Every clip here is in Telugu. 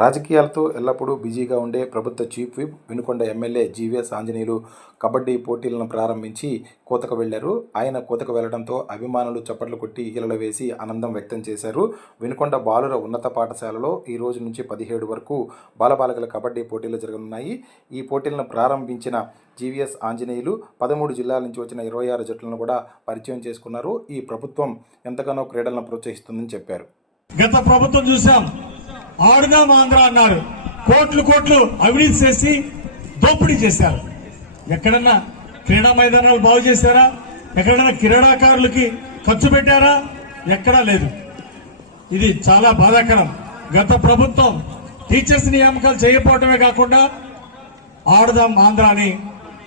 రాజకీయాలతో ఎల్లప్పుడూ బిజీగా ఉండే ప్రభుత్వ chief whip Vinukonda MLA GVS Anjaneyulu kabaddi పోటీలను ప్రారంభించి కోతకు వెళ్ళారు. ఆయన కోతకు వెళ్ళడంతో అభిమానులు చప్పట్లు కొట్టి ఈలలు వేసి ఆనందం వ్యక్తం చేశారు. వినుకొండ బాలుర ఉన్నత పాఠశాలలో ఈ రోజు నుంచి పదిహేడు వరకు బాలబాలికల కబడ్డీ పోటీలు జరగనున్నాయి. ఈ పోటీలను ప్రారంభించిన జీవీఎస్ ఆంజనేయులు పదమూడు జిల్లాల నుంచి వచ్చిన ఇరవై ఆరు జట్లను కూడా పరిచయం చేసుకున్నారు. ఈ ప్రభుత్వం ఎంతగానో క్రీడలను ప్రోత్సహిస్తుందని చెప్పారు. గత ప్రభుత్వం చూసాం. ఆడుదాం ఆంధ్ర అన్నారు. కోట్లు కోట్లు అవినీతి చేసి దోపిడీ చేశారు. ఎక్కడన్నా క్రీడా మైదానాలు బాగు చేశారా? ఎక్కడన్నా క్రీడాకారులకి ఖర్చు పెట్టారా? ఎక్కడా లేదు. ఇది చాలా బాధాకరం. గత ప్రభుత్వం టీచర్స్ నియామకాలు చేయకపోవటమే కాకుండా ఆడుదాం ఆంధ్ర అని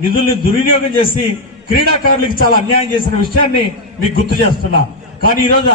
నిధుల్ని దుర్వినియోగం చేసి క్రీడాకారులకి చాలా అన్యాయం చేసిన విషయాన్ని మీకు గుర్తు చేస్తున్నా. కానీ ఈరోజు